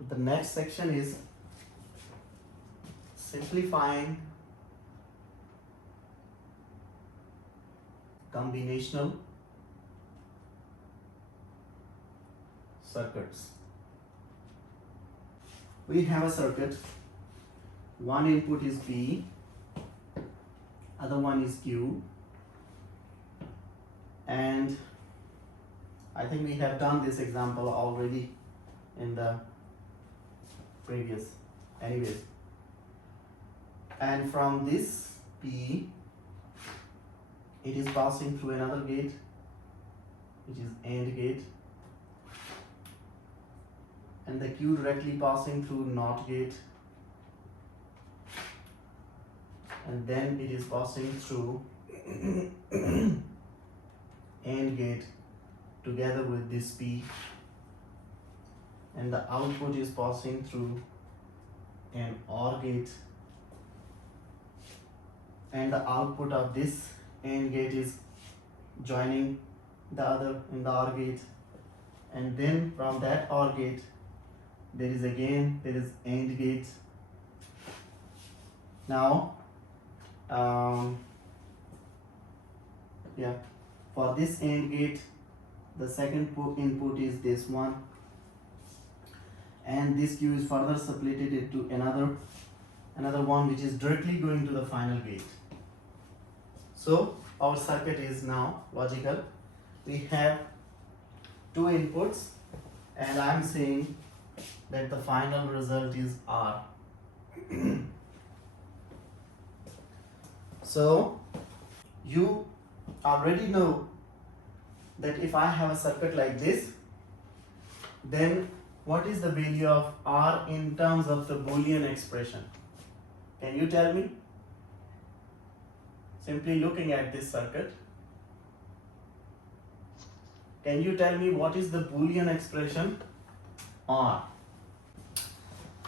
The next section is simplifying combinational circuits. We have a circuit, one input is P, other one is Q, and I think we have done this example already in the previous, anyways. And from this P, it is passing through another gate, which is AND gate, and the Q directly passing through NOT gate, and then it is passing through AND gate together with this P, and the output is passing through an OR gate, and the output of this AND gate is joining the other in the OR gate, and then from that OR gate there is AND gate. Now for this AND gate, the second input is this one, and this Q is further split into another one which is directly going to the final gate. So our circuit is now logical. We have two inputs, and I am saying that the final result is R. So you already know that if I have a circuit like this, then what is the value of R in terms of the Boolean expression? Can you tell me? Simply looking at this circuit, can you tell me what is the Boolean expression R?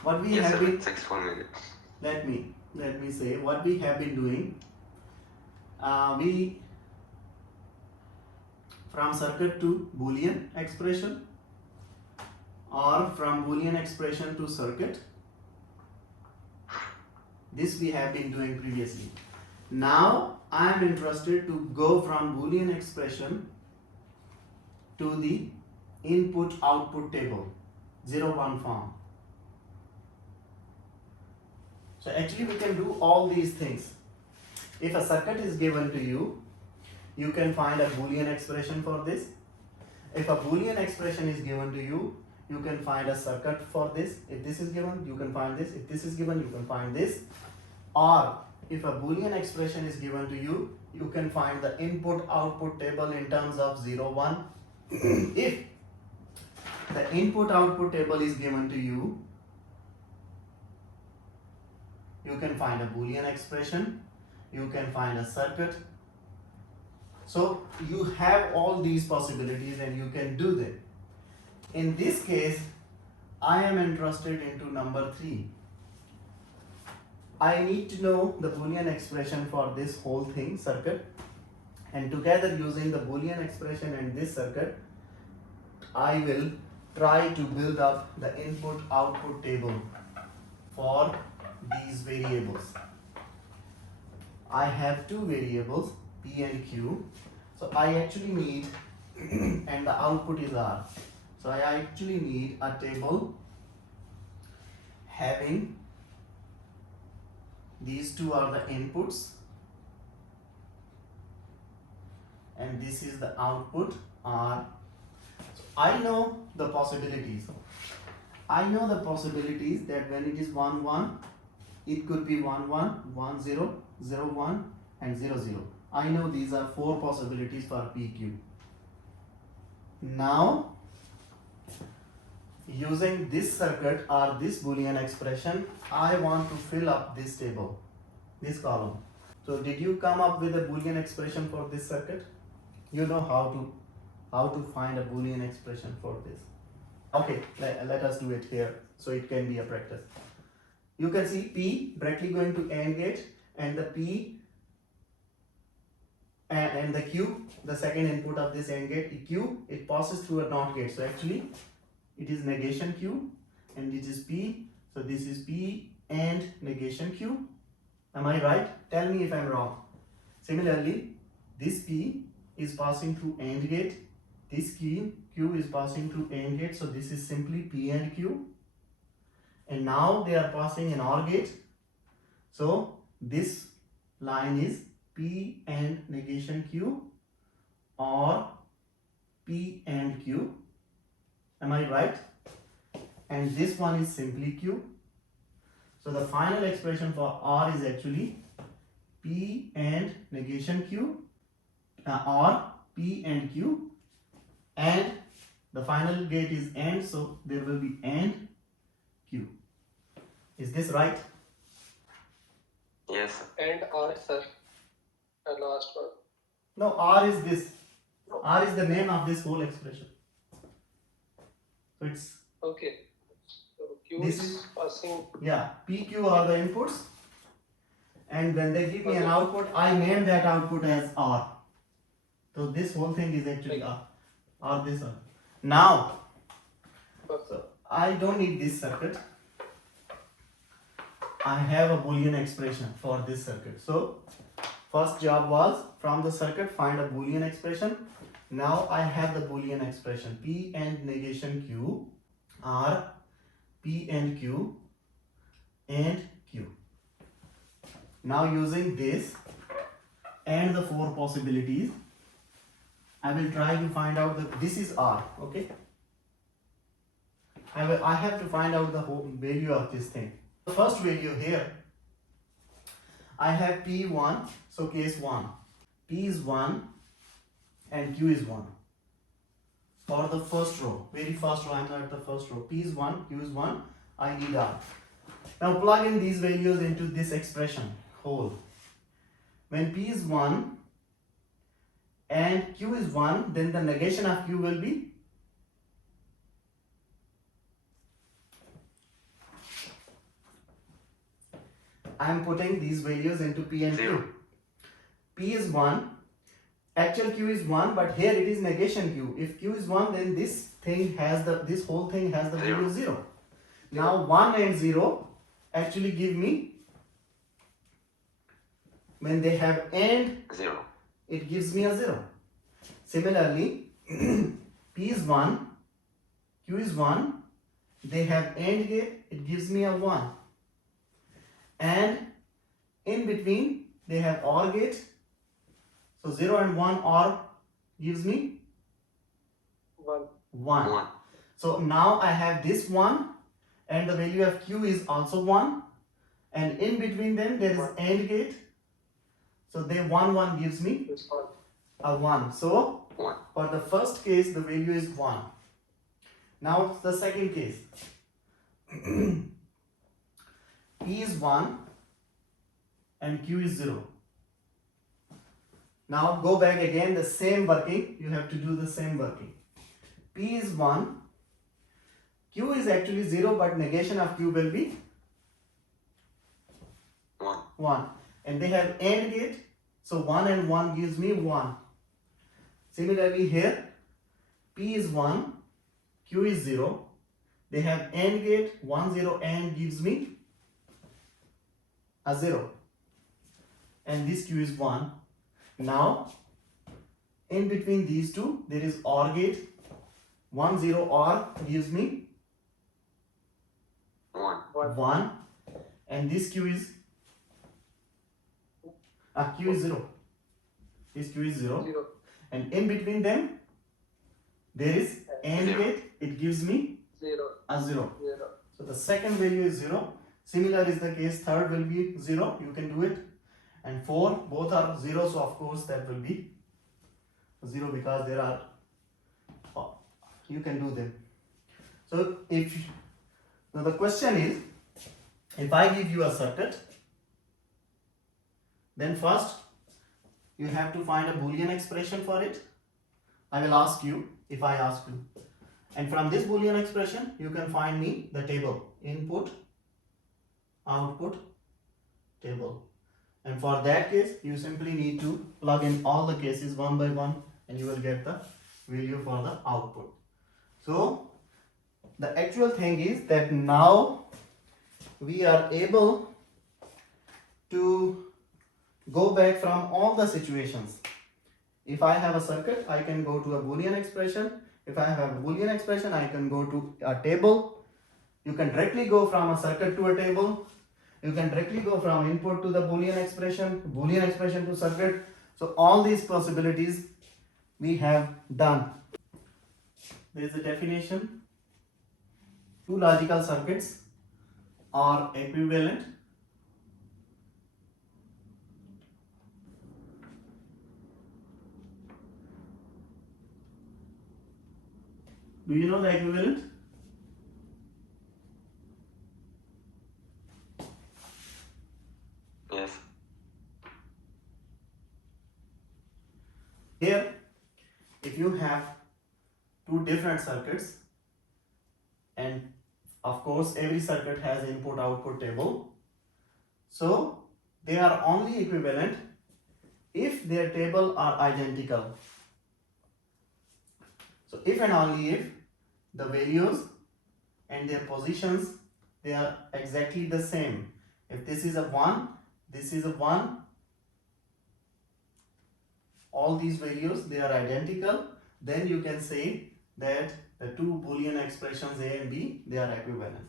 What we have been, takes 1 minute. let me say what we have been doing. We from circuit to Boolean expression, or from Boolean expression to circuit. This we have been doing previously. Now I am interested to go from Boolean expression to the input output table, 0-1 form. So actually we can do all these things. If a circuit is given to you, you can find a Boolean expression for this. If a Boolean expression is given to you, you can find a circuit for this. If this is given, you can find this. If this is given, you can find this. Or if a Boolean expression is given to you, you can find the input output table in terms of 0-1. If the input output table is given to you, you can find a Boolean expression, you can find a circuit. So you have all these possibilities and you can do them. In this case, I am interested into number 3. I need to know the Boolean expression for this whole thing, circuit, and together using the Boolean expression and this circuit, I will try to build up the input output table for these variables. I have two variables, P and Q, so I actually need and the output is R, so I actually need a table having these two are the inputs and this is the output R. So I know the possibilities. I know the possibilities that when it is 1-1, it could be 1-1, 1-0, 0-1 and 0-0. I know these are 4 possibilities for PQ. Now using this circuit or this Boolean expression, I want to fill up this table, this column. So did you come up with a Boolean expression for this circuit? You know how to find a Boolean expression for this. Okay, let us do it here so it can be a practice. You can see P directly going to AND gate, and the P and the Q, the second input of this AND gate, Q, it passes through a NOT gate. So actually it is negation Q, and this is P. So this is P and negation Q. Am I right? Tell me if I'm wrong. Similarly, this P is passing through AND gate. This Q is passing through AND gate. So this is simply P and Q. And now they are passing an OR gate. So this line is P and negation Q or P and Q. Am I right? And this one is simply Q. So the final expression for OR is actually P and negation Q or P and Q, and the final gate is AND, so there will be AND Q. Is this right? Yes. And R, sir. The last one. No, R is this. R is the name of this whole expression. So it's Okay. So Q This is is- passing. yeah, PQ are the inputs, and when they give me an output, I name that output as R. So this whole thing is actually R, or this R. Now, so I don't need this circuit. I have a Boolean expression for this circuit. So first job was from the circuit find a Boolean expression. Now I have the Boolean expression P and negation Q are P and Q and Q. Now using this and the four possibilities, I will try to find out this is R, okay? I have to find out the whole value of this thing. The first value here, I have P1, so case 1. P is 1 and Q is 1. For the first row, very first row, I am not the first row. P is 1, Q is 1, I need R. Now plug in these values into this expression, whole. When P is 1 and Q is 1, then the negation of Q will be I am putting these values into P and Zero. Q. P is 1, actual Q is 1, but here it is negation Q. If Q is 1, then this whole thing has the value 0. Now 1 and 0 actually give me, when they have AND, 0. it gives me a 0. Similarly, P is 1, Q is 1, they have AND gate, it gives me a 1. And in between they have OR gate, so 0 and 1 OR gives me 1. 1. 1. So now I have this 1 and the value of Q is also 1, and in between them there is AND gate, so they 1 gives me This one. a 1. So 1. for the first case the value is 1. Now the second case. P is 1 and Q is 0. Now go back again, the same working, you have to do the same working. P is 1, Q is actually 0, but negation of Q will be 1. 1. And they have AND gate, so 1 and 1 gives me 1. Similarly here, P is 1, Q is 0. They have AND gate, 1, 0, AND gives me a 0. And this Q is 1. Now, in between these two, there is OR gate. 1, 0 OR gives me 1. 1. And this Q is Q is 0. This Q is 0. 0. And in between them, there is AND 0. gate. It gives me 0. a 0. 0. So the second value is 0. Similar is the case. Third will be 0. You can do it. And 4, both are 0. So of course that will be 0 because there are, you can do them. So now the question is, if I give you a circuit, then first you have to find a Boolean expression for it. I will ask you, if I ask you. And from this Boolean expression, you can find me the table, input, output, table. And for that case, you simply need to plug in all the cases one by one and you will get the value for the output. So, the actual thing is that now we are able to go back from all the situations. If I have a circuit, I can go to a Boolean expression. If I have a Boolean expression, I can go to a table. You can directly go from a circuit to a table. You can directly go from input to the Boolean expression to circuit. So all these possibilities we have done. There is a definition. Two logical circuits are equivalent Do you know the equivalent? Yes. Here, if you have two different circuits, and of course every circuit has input output table, so they are only equivalent if their table are identical. So if and only if the values and their positions, they are exactly the same. If this is a 1, this is a 1, all these values they are identical, then you can say that the two Boolean expressions A and B, they are equivalent.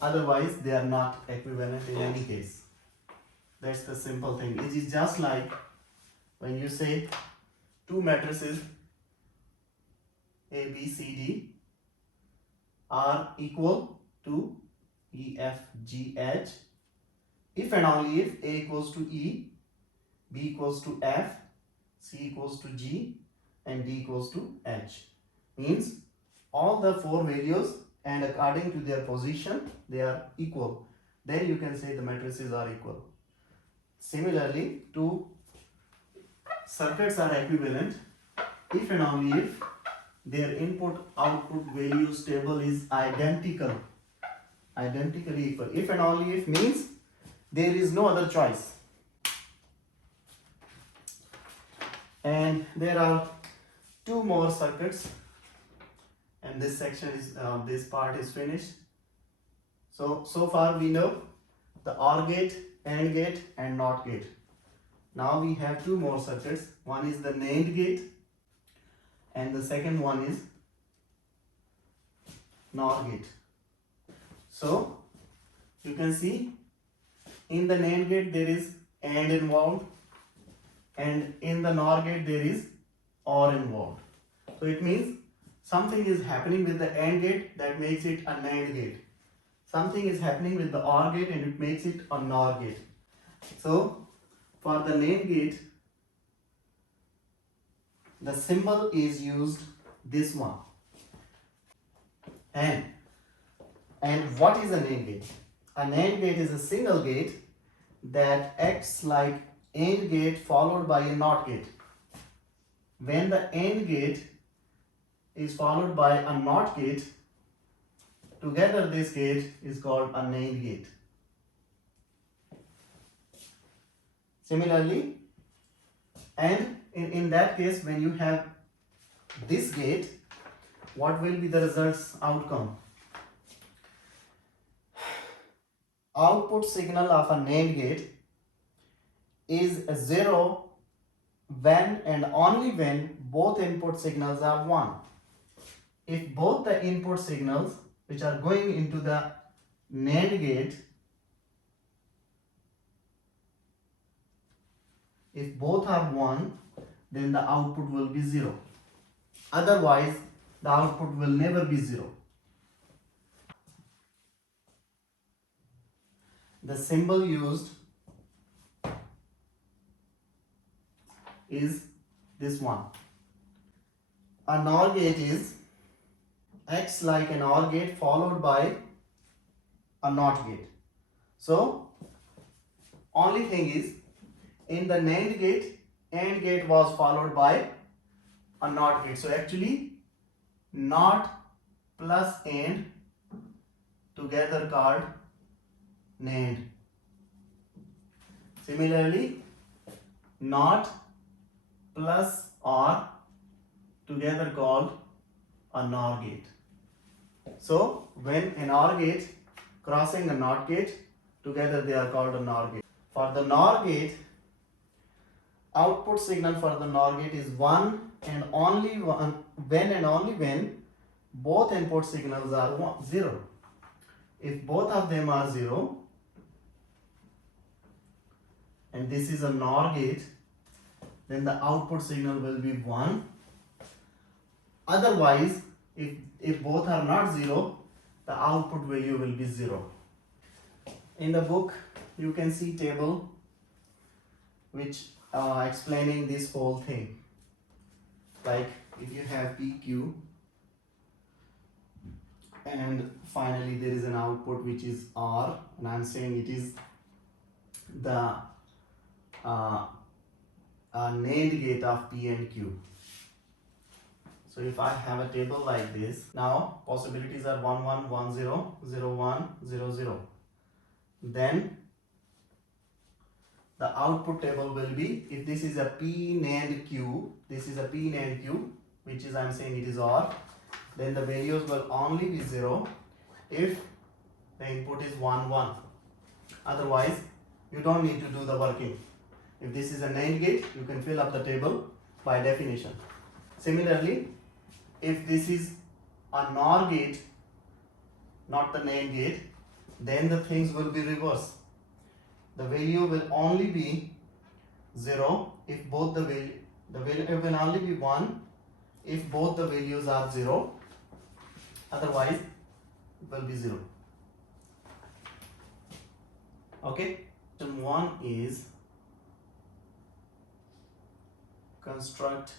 Otherwise they are not equivalent in any case. That's the simple thing. It is just like when you say two matrices A, B, C, D are equal to E, F, G, H, if and only if A equals to E, B equals to F, C equals to G, and D equals to H. Means all the four values and according to their position they are equal. Then you can say the matrices are equal. Similarly, two circuits are equivalent if and only if their input output values table is identically equal. If and only if means there is no other choice. And there are two more circuits, and this section is this part is finished. So far we know the OR gate, AND gate, and NOT gate. Now we have two more circuits. One is the NAND gate, and the second one is NOR gate. So you can see in the NAND gate there is AND involved, and in the NOR gate there is OR involved. So it means something is happening with the AND gate that makes it a NAND gate. Something is happening with the OR gate and it makes it a NOR gate. So for the NAND gate, the symbol is used this one. And what is a NAND gate? A NAND gate is a single gate that acts like AND gate followed by a NOT gate. When the AND gate is followed by a NOT gate, together this gate is called a NAND gate. Similarly, and in that case, when you have this gate, what will be the results outcome? Output signal of a NAND gate is 0 when and only when both input signals are 1. If both the input signals which are going into the NAND gate, if both are 1, then the output will be 0. Otherwise, the output will never be 0. The symbol used is this one. A NOR gate acts like an OR gate followed by a NOT gate. So, only thing is, in the NAND gate, AND gate was followed by a NOT gate. So actually, NOT plus AND together called NAND. Similarly, NOT plus OR together called a NOR gate. So when an OR gate crossing a NOT gate, together they are called a NOR gate. For the NOR gate, output signal for the NOR gate is one and only one when and only when both input signals are 0. If both of them are 0, and this is a NOR gate, then the output signal will be 1. Otherwise, if both are not 0, the output value will be 0. In the book, you can see table which explaining this whole thing. Like if you have PQ and finally there is an output which is R, and I'm saying it is the NAND gate of P and Q. So if I have a table like this, now possibilities are 1 1 1 0 0 1 0 0. Then the output table will be, if this is a P NAND Q, this is a P NAND Q, which is I'm saying it is OR, then the values will only be 0 if the input is 1 1. Otherwise, you don't need to do the working. If this is a NAND gate, you can fill up the table by definition. Similarly, if this is a NOR gate, not the NAND gate, then the things will be reversed. The value will only be 0 if both the value will only be 1 if both the values are 0. Otherwise, it will be 0. Okay. Question 1 is construct.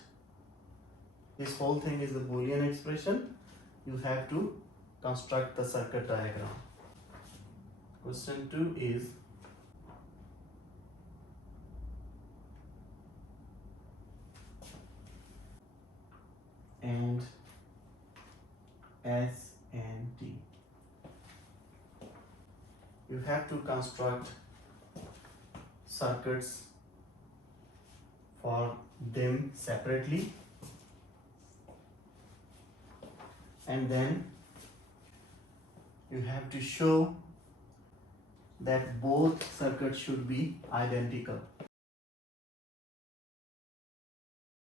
This whole thing is the Boolean expression. You have to construct the circuit diagram. Question 2 is and S and T. You have to construct circuits for them separately, and then you have to show that both circuits should be identical.